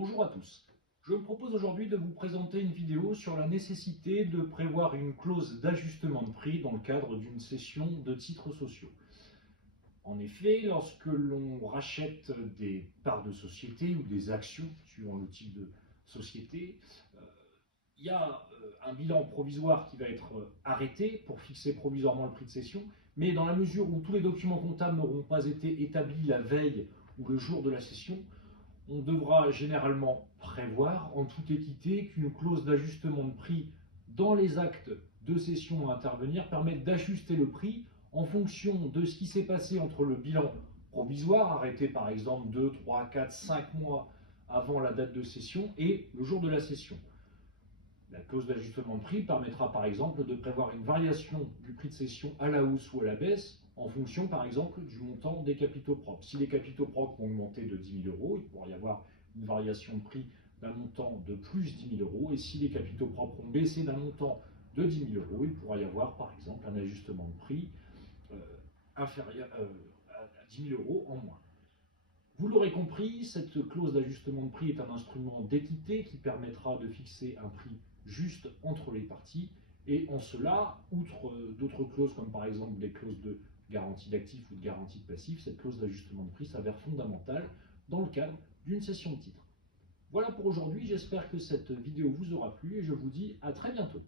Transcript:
Bonjour à tous. Je me propose aujourd'hui de vous présenter une vidéo sur la nécessité de prévoir une clause d'ajustement de prix dans le cadre d'une cession de titres sociaux. En effet, lorsque l'on rachète des parts de société ou des actions, suivant le type de société, il y a un bilan provisoire qui va être arrêté pour fixer provisoirement le prix de cession, mais dans la mesure où tous les documents comptables n'auront pas été établis la veille ou le jour de la cession, on devra généralement prévoir en toute équité qu'une clause d'ajustement de prix dans les actes de cession à intervenir permette d'ajuster le prix en fonction de ce qui s'est passé entre le bilan provisoire, arrêté par exemple 2, 3, 4, 5 mois avant la date de cession, et le jour de la cession. La clause d'ajustement de prix permettra par exemple de prévoir une variation du prix de cession à la hausse ou à la baisse en fonction par exemple du montant des capitaux propres. Si les capitaux propres ont augmenté de 10 000 euros, il pourra y avoir une variation de prix d'un montant de plus 10 000 euros. Et si les capitaux propres ont baissé d'un montant de 10 000 euros, il pourra y avoir par exemple un ajustement de prix inférieur à 10 000 euros en moins. Vous l'aurez compris, cette clause d'ajustement de prix est un instrument d'équité qui permettra de fixer un prix juste entre les parties. Et en cela, outre d'autres clauses comme par exemple des clauses de garantie d'actifs ou de garantie de passifs, cette clause d'ajustement de prix s'avère fondamentale dans le cadre d'une cession de titres. Voilà pour aujourd'hui, j'espère que cette vidéo vous aura plu et je vous dis à très bientôt.